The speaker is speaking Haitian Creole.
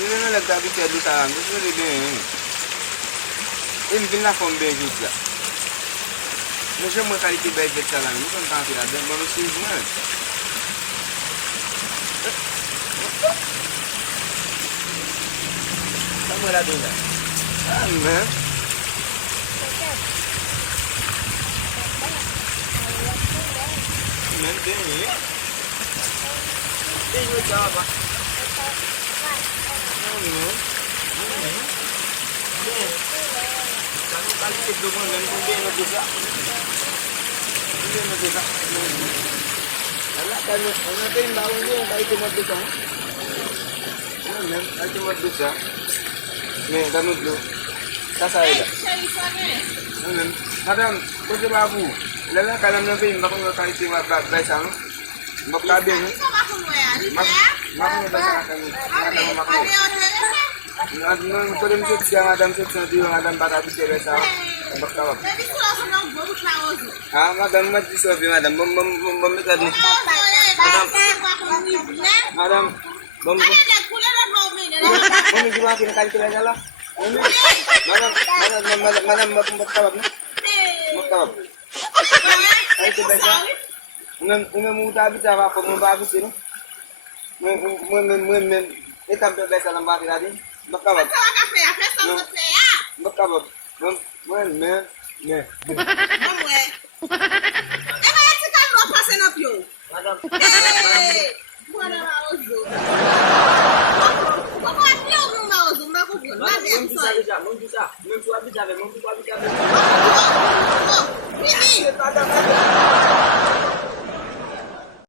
Yun na nagkabit sa akin. Gusto rin eh. Yung binakong beses ya. Masya mo kaliti beses sa lang. Mukhang kakila. Dan malusig mo. Saan mo lado na? Saan mo? Nanti ni. Ini juga apa? Ini. Kamu kali itu dengan kundi yang bisa. Kundi yang bisa. Anak kan, anak yang tahu ni yang kali cuma bisa. Anak kali cuma bisa. Ni kamu dulu. Kasih dah. Madam, kau cuba aku. Lala kalam na bin bako nga kahit yung mabasa no? Mablabi no? Mako nga sa akin. Akan mako. Nang kulim sud siya adam sud sa diwa adam para bisere sa bakawag. Ha, madam mat diso bi madam mamikad ni. Madam bom ko. Mami di ba kinakal nila? Madam bakawag no? Bakawag. Ay, ito ba siya? Unang tabi siya, kapag mabago sino? Itampi ba siya ng bati natin? Bakabag. Bakabag. Madam.